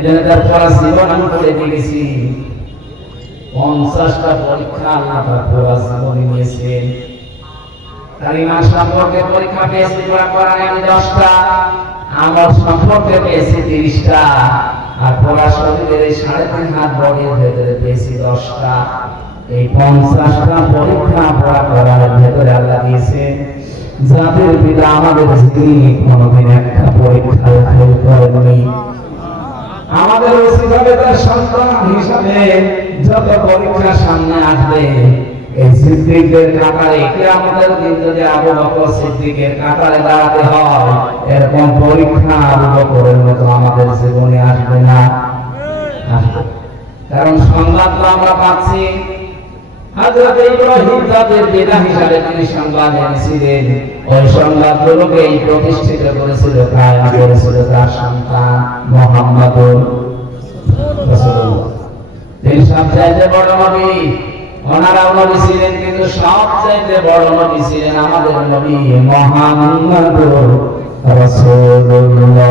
এজন্য তার পুরো জীবন আমি করে দিয়েছি। 50টা পরীক্ষা আল্লাহ তার পুরো জীবনে নিয়েছেন। কালিমা সম্পর্কে পরীক্ষা পেয়েছি পুরো কোরআনে আমি 10টা, আমল সম্পর্কে পেয়েছি 30টা, আর পুরো শরীরের 3.5 হাত বডির ভেতরে পেয়েছি 10টা। এই 50টা পরীক্ষা পুরো কোরআনের ভেতরে আল্লাহ দিয়েছেন। যাদের পিতা আমাদের যিনি কোনদিন একটা পরীক্ষায় ফেল করেননি, আমাদের উচিত হবে তার সন্তান হিসাবে যত পরীক্ষা সামনে আসবে এই সিদ্দিকদের কাতারে, কিয়ামতের দিন যদি আবু বকর সিদ্দিকের কাতারে দাঁড়াতে হয়, এরকম পরীক্ষা আবু বকরের মতো আমাদের জীবনে আসবে না। কারণ সংবাদ তো আমরা পাচ্ছি হযরত ইব্রাহিম তাদের পিতা হিসাবে তিনি সংবাদ এনেছিলেন। ওই সংবাদগুলোকে প্রতিষ্ঠিত করেছিল, কায়েম করেছিল তার সন্তান মুহাম্মদুর রাসূলুল্লাহ। তিনি সবচেয়ে বড় নবী, ওনারাও নবী ছিলেন, কিন্তু সবচেয়ে বড় নবী ছিলেন আমাদের নবী মুহাম্মদুর রাসূলুল্লাহ।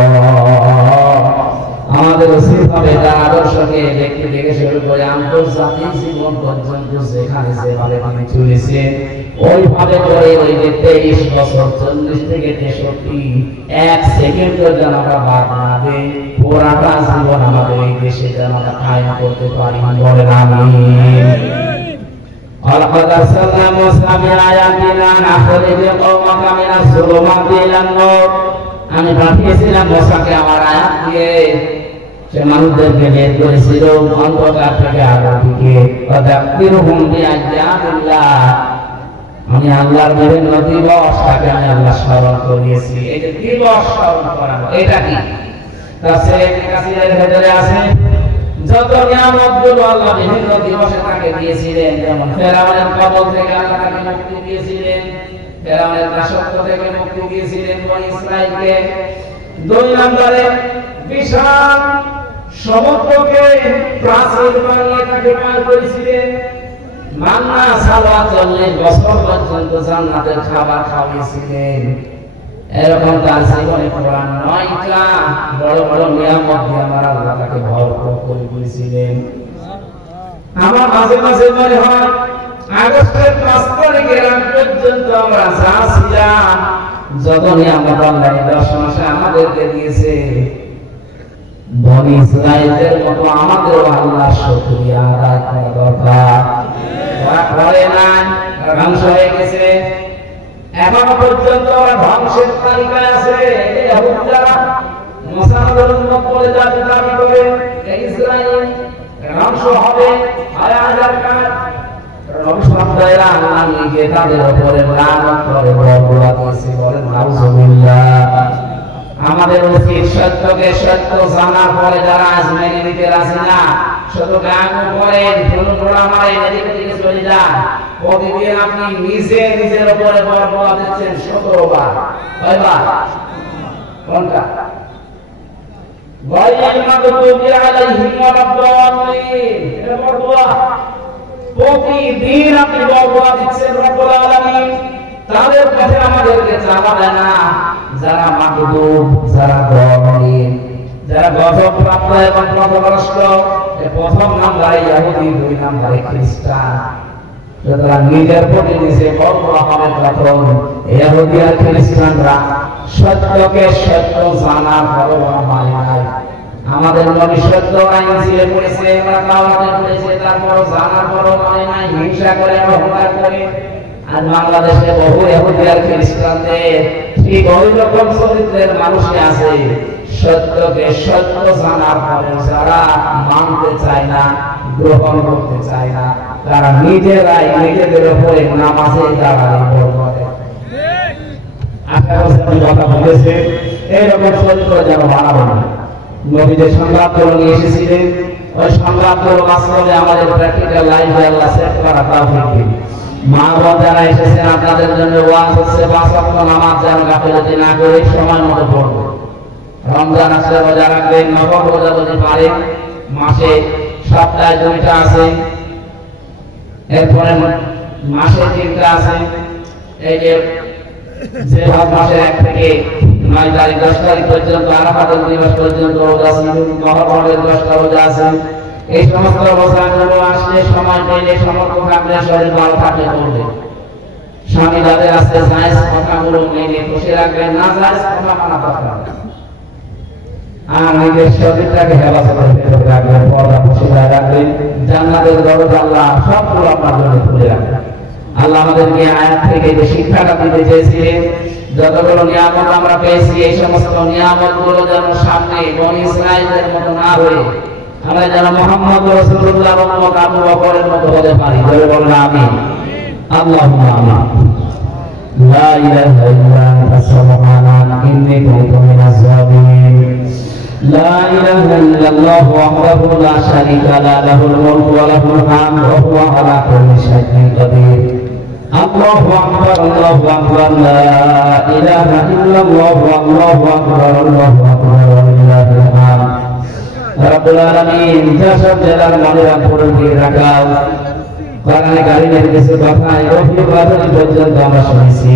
আমাদের উচিত হবে তার আদর্শকে ব্যক্তি থেকে শুরু করে আন্তর্জাতিক জীবন পর্যন্ত যেখানে যেভাবে তিনি চলেছেন ওইভাবে করে ওই যে 23 বছর 40 থেকে 63 এক সেকেন্ডের যেন আমরা বাদ না দিই, পুরাটা জীবন আমাদের এই দেশে যেন আমরা কায়েম করতে পারি। বলেন আমিন। ولقد أرسلنا موسى بآياتنا أن أخرج قومك من الظلمات إلى النور। আমি পাঠিয়েছিলাম মুসাকে আমার আয়াত দিয়ে, সে মানুষদেরকে বের করেছিল অন্ধকার থেকে আলোর দিকে। ওয়াযাক্কিরুহুম বিআয়াতিল্লাহ, আমি আল্লাহর বিভিন্ন দিবস তাকে আমি আল্লাহ স্মরণ করিয়েছি। এই যে দিবস স্মরণ করানো, এটা কি তাফসীরে কাসিরের ভেতরে আছে। যত নিয়ামতগুলো আল্লাহ বিভিন্ন দিবসে তাকে দিয়েছিলেন, যেমন ফেরাউনের কবল থেকে আল্লাহ তাকে মুক্তি দিয়েছিলেন, ফেরাউনের দাসত্ব থেকে মুক্তি দিয়েছিলেন বনি ইসরাঈলকে। 2 নম্বরে বিশাল সমুদ্রকে প্রাচীর বানিয়ে তাকে পার করেছিলেন। মান্না সালওয়া 40 বছর পর্যন্ত জান্নাতের খাবার খাওয়াইছিলেন। এরকম তার জীবনে পুরা 9টা বড় বড় নিয়ামত দিয়ে আমার আল্লাহ তাকে ভরপুর করে দিয়েছিলেন। আমার মাঝে মাঝে মনে হয় আগস্টের 5 তারিখের আগ পর্যন্ত আমরা যা ছিলাম, যত নিয়ামত আল্লাহ 10 মাসে আমাদেরকে দিয়েছে, বনি ইসরাঈলের মতো আমাদেরও আল্লাহর শুকরিয়া আদায় করা দরকার। ওরা করে না, ধ্বংস হয়ে গেছে। এখনো পর্যন্ত ওরা ধ্বংসের তালিকায় আছে। ইহুদিরা মুসলমানদের উম্মত বলে দাবি করে ইসরাঈল ধ্বংস হবে 6000 কাল। রবশব্দরা আল্লাহ নিজে তাদের উপরে লানত করে বরদোয়া দিয়েছে। বলেন নাউজুবিল্লাহ। আমাদের উচিত সত্যকে সত্য জানার পরে যারা আজ মেনে নিতে রাজি না, শুধু গান করেন, ফুলফোড়া মারেন, এদিকে দিকে চলে যান, প্রতিদিন আপনি নিজে নিজের উপরে বরদোয়া দিচ্ছেন 17 বার। কয়বার? কোনটা? গায়রিল মাগদুবি আলাইহিম ওয়ালাদ-দাল্লিন, এটা বরদোয়া। প্রতিদিন আপনি বরদোয়া দিচ্ছেন রব্বুল আলামিন তাদের পথে আমাদেরকে চালাবে না। যারা মাগদুব, যারা দাল্লিন, যারা গজব প্রাপ্ত এবং পথভ্রষ্ট, প্রথম নাম্বারে ইহুদি, 2 নাম্বারে খ্রিস্টান। সুতরাং নিজের প্রতি নিজে বরদোয়া হবে প্রথম। ইহুদি আর খ্রিস্টানরা সত্যকে সত্য জানার পরও মানে নাই। আমাদের নবী সত্য আইন ছিলে পড়েছে, আমরা তাওরাতে পড়েছে, তারপরও জানার পরও মানে নাই, হিংসা করে, অহংকার করে। আর বাংলাদেশে বহু ইহুদি আর খ্রিস্টানদের ঠিক ওই রকম চরিত্রের মানুষই আছে, সত্যকে সত্য জানার পরে যারা মানতে চায় না, গ্রহণ করতে চায় না, তারা নিজেরাই নিজেদের উপরে নামাজে দাঁড়ায় করে। কথা বলেছে এইরকম চরিত্র যেন বানাবো না। নবী যে সংবাদগুলো নিয়ে এসেছিলেন, ওই সংবাদগুলো বাস্তবে আমাদের প্র্যাকটিক্যাল লাইফে আল্লাহ সেট করা তাওফিক দিন। মা বাবা যারা এসেছেন আপনাদের জন্য ওয়াজ হচ্ছে 5 ওয়াক্ত নামাজ যেন গাফিলতি না করে সময় মতো পড়বেন। রমজান আসলে রোজা রাখবেন, নফল রোজা যদি পারেন, মাসে সপ্তাহে 2টা আছে, এরপরে মাসে 3টা আছে। এই যে মাসের 1 থেকে 9 তারিখ 10 তারিখ পর্যন্ত আরাফাতের দিবস পর্যন্ত রোজা আছে, মহররমের 10টা রোজা আছে। এই সমস্ত রোজাগুলো আসলে সময় পেলে সমর্থ থাকলে শরীর ভালো থাকলে করবে। স্বামী যাদের আছে জায়েজ কথাগুলো মেনে বসে রাখবেন, না জায়েজ কথা মানা করবেন আর নিজের শরীরটাকে হেফাজত করে রাখবেন, পর্দা বসিয়ে রাখবেন। জান্নাতের দরজা আল্লাহ সবগুলো আপনার জন্য খুলে রাখবেন। আল্লাহ আমাদেরকে আয়াত থেকে যে শিক্ষাটা দিতে চেয়েছিলেন, যতগুলো নিয়ামত আমরা পেয়েছি এই সমস্ত নিয়ামতগুলো যেন সামনে বনী ইসরাঈলের মতো না হয়ে আমরা যেন মুহাম্মদ রাসূলুল্লাহর উম্মত আবু বকরের মতো হতে পারি। বলে বলেন আমিন। আল্লাহুম্মা আমিন। লা ইলাহা ইল্লা আনতা সুবহানাকা ইন্নী কুনতু মিনাজ জালিমিন। লা ইলাহা ইল্লাল্লাহ ওয়াহদাহু লা শারীকা লাহু, লাহুল মুলকু ওয়া লাহুল হামদু ওয়া হুয়া আলা কুল্লি শাইইন কাদির। আল্লাহু আকবার, আল্লাহু আকবার, লা ইলাহা ইল্লাল্লাহ, আল্লাহু আকবার, আল্লাহু আকবার, ওয়ালিল্লাহিল হামদ। রব্বুল আলামিন যশোর জেলার মানিকপুর দিয়ে রাখা কোরআনে কারীমের কিছু কথা এই পর্যন্ত আমরা শুনেছি।